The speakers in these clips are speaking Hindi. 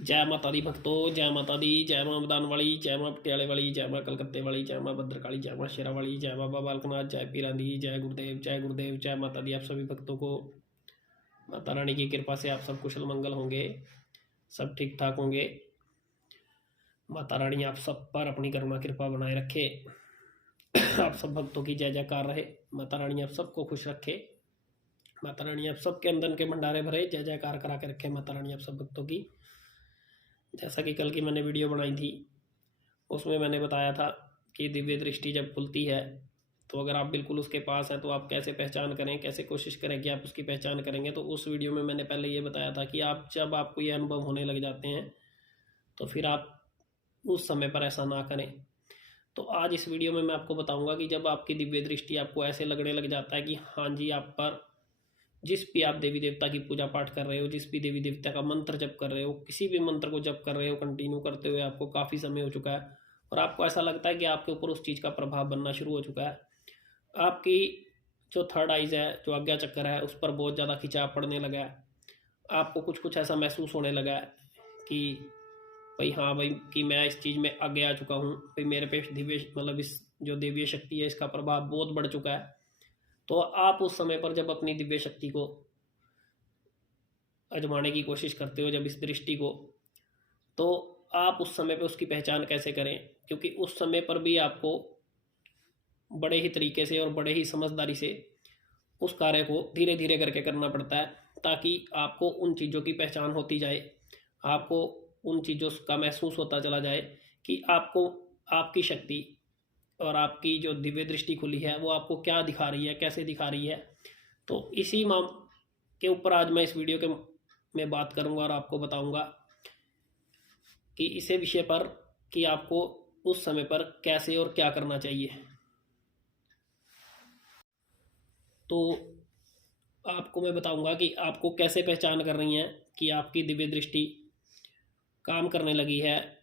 जय माता दी भक्तों, जय माता दी, जय मां मदान वाली, जय मां पटियाले वाली, जय मां कलकत्ते वाली, जय मां भद्रकाली, जय मां शेरा वाली, जय बाबा बालकनाथ, जय पीरां दी, जय गुरुदेव, जय गुरुदेव, जय माता दी। आप सभी भक्तों को माता रानी की कृपा से आप सब कुशल मंगल होंगे, सब ठीक ठाक होंगे। माता रानी आप सब पर अपनी करुणा कृपा बनाए रखे। आप सब भक्तों की जय जयकार रहे। माता रानी आप सबको खुश रखे। माता रानी आप सबके अंदर के भंडारे भरे, जय जयकार करा के रखे माता रानी आप सब भक्तों की। जैसा कि कल की मैंने वीडियो बनाई थी, उसमें मैंने बताया था कि दिव्य दृष्टि जब खुलती है तो अगर आप बिल्कुल उसके पास हैं तो आप कैसे पहचान करें, कैसे कोशिश करें कि आप उसकी पहचान करेंगे। तो उस वीडियो में मैंने पहले ये बताया था कि आप जब आपको ये अनुभव होने लग जाते हैं तो फिर आप उस समय पर ऐसा ना करें। तो आज इस वीडियो में मैं आपको बताऊंगा कि जब आपकी दिव्य दृष्टि आपको ऐसे लगने लग जाता है कि हाँ जी, आप पर जिस भी आप देवी देवता की पूजा पाठ कर रहे हो, जिस भी देवी देवता का मंत्र जप कर रहे हो, किसी भी मंत्र को जप कर रहे हो, कंटिन्यू करते हुए आपको काफ़ी समय हो चुका है और आपको ऐसा लगता है कि आपके ऊपर उस चीज़ का प्रभाव बनना शुरू हो चुका है। आपकी जो थर्ड आइज़ है, जो आज्ञा चक्कर है, उस पर बहुत ज़्यादा खिंचाव पड़ने लगा है। आपको कुछ कुछ ऐसा महसूस होने लगा है कि भाई हाँ भाई, कि मैं इस चीज़ में आगे आ चुका हूँ, भाई मेरे पे दिव्य मतलब इस जो देवीय शक्ति है इसका प्रभाव बहुत बढ़ चुका है। तो आप उस समय पर जब अपनी दिव्य शक्ति को आजमाने की कोशिश करते हो, जब इस दृष्टि को, तो आप उस समय पे उसकी पहचान कैसे करें, क्योंकि उस समय पर भी आपको बड़े ही तरीके से और बड़े ही समझदारी से उस कार्य को धीरे धीरे करके करना पड़ता है, ताकि आपको उन चीज़ों की पहचान होती जाए, आपको उन चीज़ों का महसूस होता चला जाए कि आपको आपकी शक्ति और आपकी जो दिव्य दृष्टि खुली है वो आपको क्या दिखा रही है, कैसे दिखा रही है। तो इसी माम के ऊपर आज मैं इस वीडियो के में बात करूंगा और आपको बताऊंगा कि इसी विषय पर कि आपको उस समय पर कैसे और क्या करना चाहिए। तो आपको मैं बताऊंगा कि आपको कैसे पहचान कर रही हैं कि आपकी दिव्य दृष्टि काम करने लगी है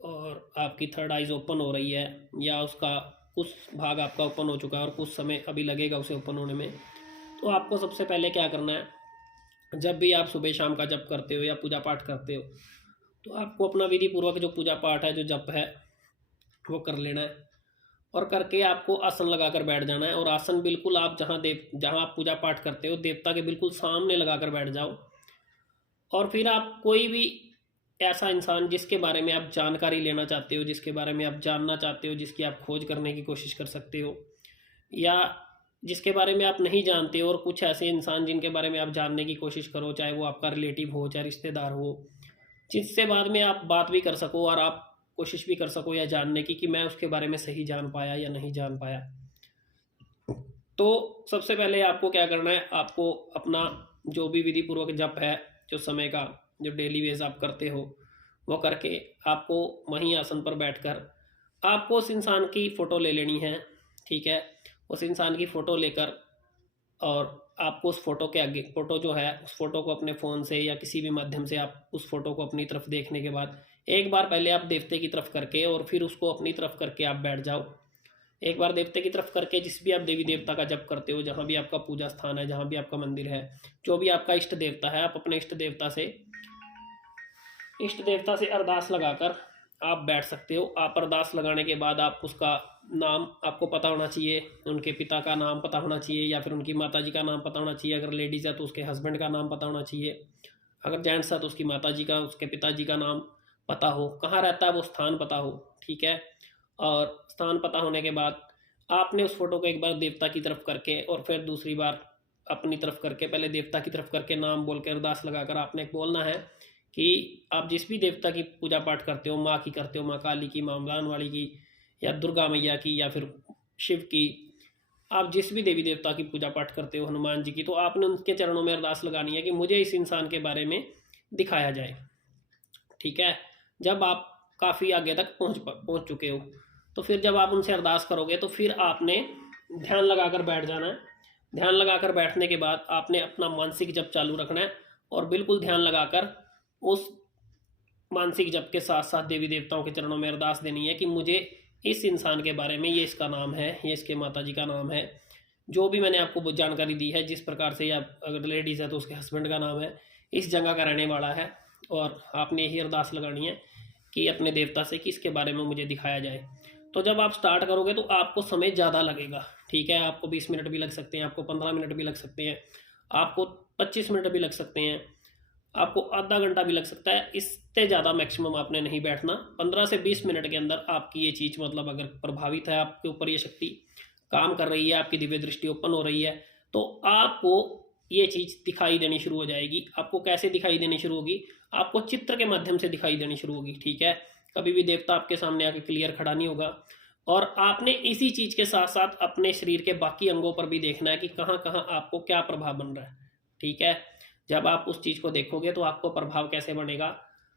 और आपकी थर्ड आइज ओपन हो रही है, या उसका कुछ भाग आपका ओपन हो चुका है और कुछ समय अभी लगेगा उसे ओपन होने में। तो आपको सबसे पहले क्या करना है, जब भी आप सुबह शाम का जप करते हो या पूजा पाठ करते हो, तो आपको अपना विधि पूर्वक जो पूजा पाठ है, जो जप है, वो कर लेना है और करके आपको आसन लगाकर बैठ जाना है। और आसन बिल्कुल आप जहाँ आप पूजा पाठ करते हो देवता के बिल्कुल सामने लगाकर बैठ जाओ। और फिर आप कोई भी ऐसा इंसान जिसके बारे में आप जानकारी लेना चाहते हो, जिसके बारे में आप जानना चाहते हो, जिसकी आप खोज करने की कोशिश कर सकते हो, या जिसके बारे में आप नहीं जानते हो और कुछ ऐसे इंसान जिनके बारे में आप जानने की कोशिश करो, चाहे वो आपका रिलेटिव हो, चाहे रिश्तेदार हो, जिससे बाद में आप बात भी कर सको और आप कोशिश भी कर सको या जानने की कि मैं उसके बारे में सही जान पाया या नहीं जान पाया। तो सबसे पहले आपको क्या करना है, आपको अपना जो भी विधि पूर्वक जप है, जो समय का जो डेली बेस आप करते हो, वो करके आपको वहीं आसन पर बैठकर आपको उस इंसान की फ़ोटो ले लेनी है। ठीक है, उस इंसान की फ़ोटो लेकर और आपको उस फोटो के आगे, फोटो जो है उस फोटो को अपने फ़ोन से या किसी भी माध्यम से आप उस फोटो को अपनी तरफ देखने के बाद एक बार पहले आप देवते की तरफ करके और फिर उसको अपनी तरफ करके आप बैठ जाओ। एक बार देवते की तरफ करके जिस भी आप देवी देवता का जप करते हो, जहाँ भी आपका पूजा स्थान है, जहाँ भी आपका मंदिर है, जो भी आपका इष्ट देवता है, आप अपने इष्ट देवता से अरदास लगाकर आप बैठ सकते हो। आप अरदास लगाने के बाद आप उसका नाम आपको पता होना चाहिए, उनके पिता का नाम पता होना चाहिए या फिर उनकी माता जी का नाम पता होना चाहिए। अगर लेडीज़ है तो उसके हस्बैंड का नाम पता होना चाहिए, अगर जेंट्स है तो उसकी माता जी का, उसके पिताजी का नाम पता हो, कहाँ रहता है वो स्थान पता हो। ठीक है, और स्थान पता होने के बाद आपने उस फोटो को एक बार देवता की तरफ करके और फिर दूसरी बार अपनी तरफ करके, पहले देवता की तरफ करके नाम बोल के अरदास लगाकर आपने बोलना है कि आप जिस भी देवता की पूजा पाठ करते हो, माँ की करते हो, माँ काली की, माँ अमरान वाली की, या दुर्गा मैया की, या फिर शिव की, आप जिस भी देवी देवता की पूजा पाठ करते हो, हनुमान जी की, तो आपने उनके चरणों में अरदास लगानी है कि मुझे इस इंसान के बारे में दिखाया जाए। ठीक है, जब आप काफ़ी आगे तक पहुँच चुके हो तो फिर जब आप उनसे अरदास करोगे तो फिर आपने ध्यान लगाकर बैठ जाना है। ध्यान लगाकर बैठने के बाद आपने अपना मानसिक जप चालू रखना है और बिल्कुल ध्यान लगाकर उस मानसिक जप के साथ साथ देवी देवताओं के चरणों में अरदास देनी है कि मुझे इस इंसान के बारे में, ये इसका नाम है, ये इसके माता जी का नाम है, जो भी मैंने आपको जानकारी दी है, जिस प्रकार से, या अगर लेडीज़ है तो उसके हस्बैंड का नाम है, इस जगह का रहने वाला है और आपने यही अरदास लगानी है कि अपने देवता से कि इसके बारे में मुझे दिखाया जाए। तो जब आप स्टार्ट करोगे तो आपको समय ज़्यादा लगेगा, ठीक है। आपको 20 मिनट भी लग सकते हैं, आपको 15 मिनट भी लग सकते हैं, आपको 25 मिनट भी लग सकते हैं, आपको आधा घंटा भी लग सकता है। इससे ज़्यादा मैक्सिमम आपने नहीं बैठना। 15 से 20 मिनट के अंदर आपकी ये चीज़ मतलब अगर प्रभावित है, आपके ऊपर ये शक्ति काम कर रही है, आपकी दिव्य दृष्टि ओपन हो रही है, तो आपको ये चीज़ दिखाई देनी शुरू हो जाएगी। आपको कैसे दिखाई देनी शुरू होगी? आपको चित्र के माध्यम से दिखाई देनी शुरू होगी, ठीक है। कभी भी देवता आपके सामने आके क्लियर खड़ा नहीं होगा। और आपने इसी चीज़ के साथ साथ अपने शरीर के बाकी अंगों पर भी देखना है कि कहाँ कहाँ आपको क्या प्रभाव बन रहा है, ठीक है। जब आप उस चीज़ को देखोगे तो आपको प्रभाव कैसे बनेगा,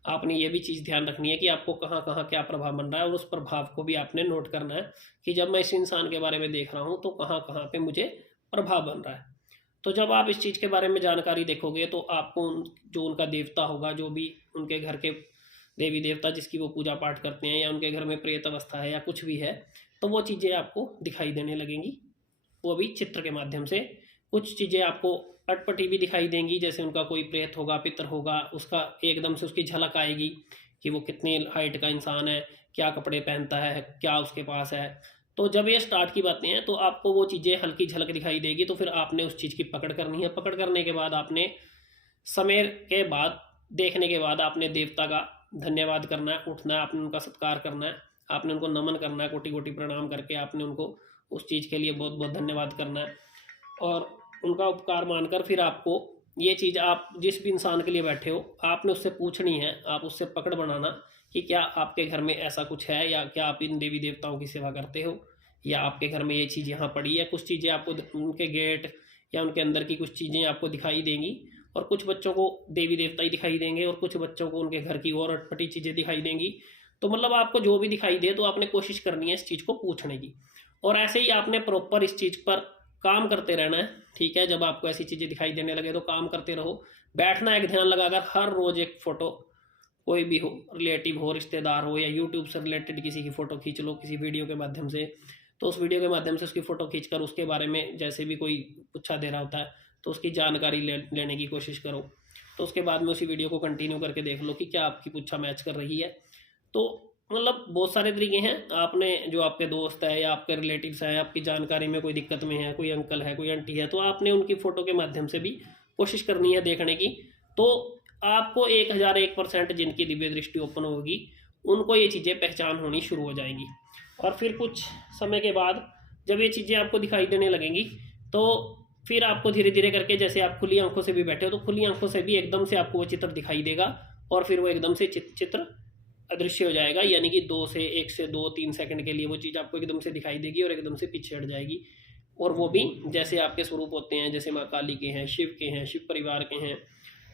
आपने ये भी चीज़ ध्यान रखनी है कि आपको कहाँ कहाँ क्या प्रभाव बन रहा है, और उस प्रभाव को भी आपने नोट करना है कि जब मैं इस इंसान के बारे में देख रहा हूँ तो कहाँ कहाँ पे मुझे प्रभाव बन रहा है। तो जब आप इस चीज़ के बारे में जानकारी देखोगे तो आपको जो उनका देवता होगा, जो भी उनके घर के देवी देवता जिसकी वो पूजा पाठ करते हैं, या उनके घर में प्रेत अवस्था है या कुछ भी है, तो वो चीज़ें आपको दिखाई देने लगेंगी, वो भी चित्र के माध्यम से। कुछ चीज़ें आपको अटपटी भी दिखाई देंगी, जैसे उनका कोई प्रेत होगा, पितर होगा, उसका एकदम से उसकी झलक आएगी कि वो कितनी हाइट का इंसान है, क्या कपड़े पहनता है, क्या उसके पास है। तो जब ये स्टार्ट की बातें हैं तो आपको वो चीज़ें हल्की झलक दिखाई देगी, तो फिर आपने उस चीज़ की पकड़ करनी है। पकड़ करने के बाद आपने समय के बाद देखने के बाद आपने देवता का धन्यवाद करना है, उठना है, आपने उनका सत्कार करना है, आपने उनको नमन करना है, कोटि कोटि प्रणाम करके आपने उनको उस चीज़ के लिए बहुत बहुत धन्यवाद करना है। और उनका उपकार मानकर फिर आपको ये चीज़, आप जिस भी इंसान के लिए बैठे हो, आपने उससे पूछनी है, आप उससे पकड़ बनाना कि क्या आपके घर में ऐसा कुछ है, या क्या आप इन देवी देवताओं की सेवा करते हो, या आपके घर में ये चीज़ यहाँ पड़ी है। कुछ चीज़ें आपको उनके गेट या उनके अंदर की कुछ चीज़ें आपको दिखाई देंगी, और कुछ बच्चों को देवी देवता ही दिखाई देंगे, और कुछ बच्चों को उनके घर की और अटपटी चीज़ें दिखाई देंगी। तो मतलब आपको जो भी दिखाई दे तो आपने कोशिश करनी है इस चीज़ को पूछने की, और ऐसे ही आपने प्रॉपर इस चीज़ पर काम करते रहना है, ठीक है। जब आपको ऐसी चीज़ें दिखाई देने लगे तो काम करते रहो, बैठना एक ध्यान लगाकर, हर रोज़ एक फ़ोटो, कोई भी हो, रिलेटिव हो, रिश्तेदार हो, या यूट्यूब से रिलेटेड किसी की फ़ोटो खींच लो किसी वीडियो के माध्यम से, तो उस वीडियो के माध्यम से उसकी फ़ोटो खींचकर उसके बारे में जैसे भी कोई पूछा दे रहा होता है तो उसकी जानकारी लेने की कोशिश करो। तो उसके बाद में उसी वीडियो को कंटिन्यू करके देख लो कि क्या आपकी पूछा मैच कर रही है। तो मतलब बहुत सारे तरीके हैं। आपने जो आपके दोस्त है या आपके रिलेटिव्स हैं, आपकी जानकारी में कोई दिक्कत में है, कोई अंकल है, कोई आंटी है, तो आपने उनकी फ़ोटो के माध्यम से भी कोशिश करनी है देखने की। तो आपको 1001% जिनकी दिव्य दृष्टि ओपन होगी उनको ये चीज़ें पहचान होनी शुरू हो जाएंगी। और फिर कुछ समय के बाद जब ये चीज़ें आपको दिखाई देने लगेंगी तो फिर आपको धीरे धीरे करके, जैसे आप खुली आंखों से भी बैठे हो तो खुली आंखों से भी एकदम से आपको वो चित्र दिखाई देगा, और फिर वो एकदम से चित्र अदृश्य हो जाएगा। यानी कि 1 से 2-3 सेकंड के लिए वो चीज़ आपको एकदम से दिखाई देगी और एकदम से पीछे हट जाएगी। और वो भी जैसे आपके स्वरूप होते हैं, जैसे माँ काली के हैं, शिव के हैं, शिव परिवार के हैं,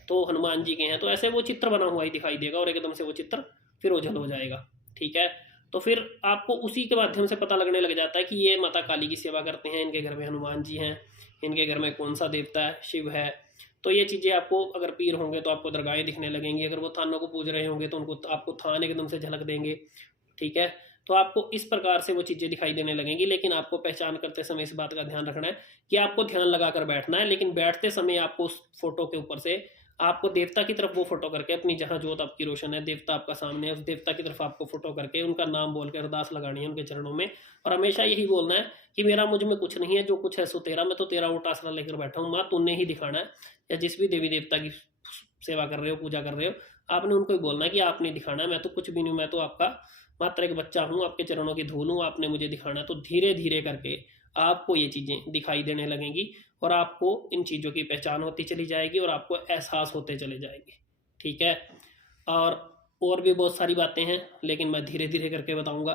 तो हनुमान जी के हैं, तो ऐसे वो चित्र बना हुआ ही दिखाई देगा और एकदम से वो चित्र फिर ओझल हो जाएगा, ठीक है। तो फिर आपको उसी के माध्यम से पता लगने लग जाता है कि ये माता काली की सेवा करते हैं, इनके घर में हनुमान जी हैं, इनके घर में कौन सा देवता है, शिव है। तो ये चीज़ें आपको, अगर पीर होंगे तो आपको दरगाहें दिखने लगेंगी, अगर वो थानों को पूज रहे होंगे तो उनको आपको थान एकदम से झलक देंगे, ठीक है। तो आपको इस प्रकार से वो चीज़ें दिखाई देने लगेंगी। लेकिन आपको पहचान करते समय इस बात का ध्यान रखना है कि आपको ध्यान लगाकर बैठना है, लेकिन बैठते समय आपको उस फोटो के ऊपर से आपको देवता की तरफ वो फोटो करके, अपनी जहाँ जोत आपकी रोशन है, देवता आपका सामने है, उस देवता की तरफ आपको फोटो करके उनका नाम बोल के अरदास लगानी है उनके चरणों में। और हमेशा यही बोलना है कि मेरा मुझ में कुछ नहीं है, जो कुछ है सो तेरा, मैं तो तेरा ऊँट आसरा लेकर बैठा हूँ, माँ तूने ही दिखाना है। या जिस भी देवी देवता की सेवा कर रहे हो, पूजा कर रहे हो, आपने उनको ही बोलना है कि आपने दिखाना है, मैं तो कुछ भी नहीं, मैं तो आपका मात्र एक बच्चा हूँ, आपके चरणों की धूल हूँ, आपने मुझे दिखाना है। तो धीरे धीरे करके आपको ये चीज़ें दिखाई देने लगेंगी और आपको इन चीज़ों की पहचान होती चली जाएगी और आपको एहसास होते चले जाएंगे, ठीक है। और भी बहुत सारी बातें हैं, लेकिन मैं धीरे धीरे करके बताऊंगा,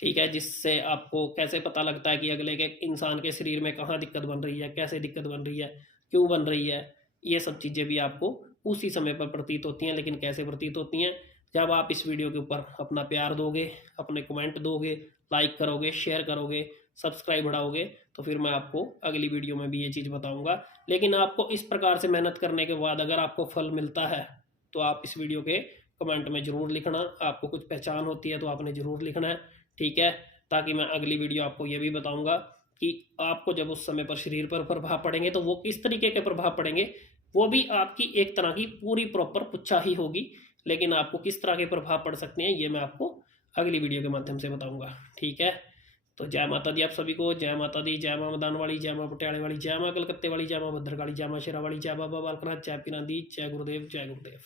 ठीक है, जिससे आपको कैसे पता लगता है कि अगले के इंसान के शरीर में कहाँ दिक्कत बन रही है, कैसे दिक्कत बन रही है, क्यों बन रही है। ये सब चीज़ें भी आपको उसी समय पर प्रतीत होती हैं। लेकिन कैसे प्रतीत होती हैं? जब आप इस वीडियो के ऊपर अपना प्यार दोगे, अपने कमेंट दोगे, लाइक करोगे, शेयर करोगे, सब्सक्राइब बढ़ाओगे, तो फिर मैं आपको अगली वीडियो में भी ये चीज़ बताऊंगा। लेकिन आपको इस प्रकार से मेहनत करने के बाद अगर आपको फल मिलता है तो आप इस वीडियो के कमेंट में ज़रूर लिखना। आपको कुछ पहचान होती है तो आपने ज़रूर लिखना है, ठीक है, ताकि मैं अगली वीडियो आपको ये भी बताऊंगा कि आपको जब उस समय पर शरीर पर प्रभाव पड़ेंगे तो वो किस तरीके के प्रभाव पड़ेंगे, वो भी आपकी एक तरह की पूरी प्रॉपर पुच्छा ही होगी, लेकिन आपको किस तरह के प्रभाव पड़ सकते हैं ये मैं आपको अगली वीडियो के माध्यम से बताऊंगा। ठीक है, तो जय माता दी आप सभी को, जय माता दी, जय माँ मदान वाली, जय माँ पटियाले वाली, जय माँ कलकत्ते वाली, जय माँ भद्रकाली, जय माँ शेरा वाली, जय बाबा बालकनाथ, जय पीना दी, जय गुरुदेव, जय गुरुदेव।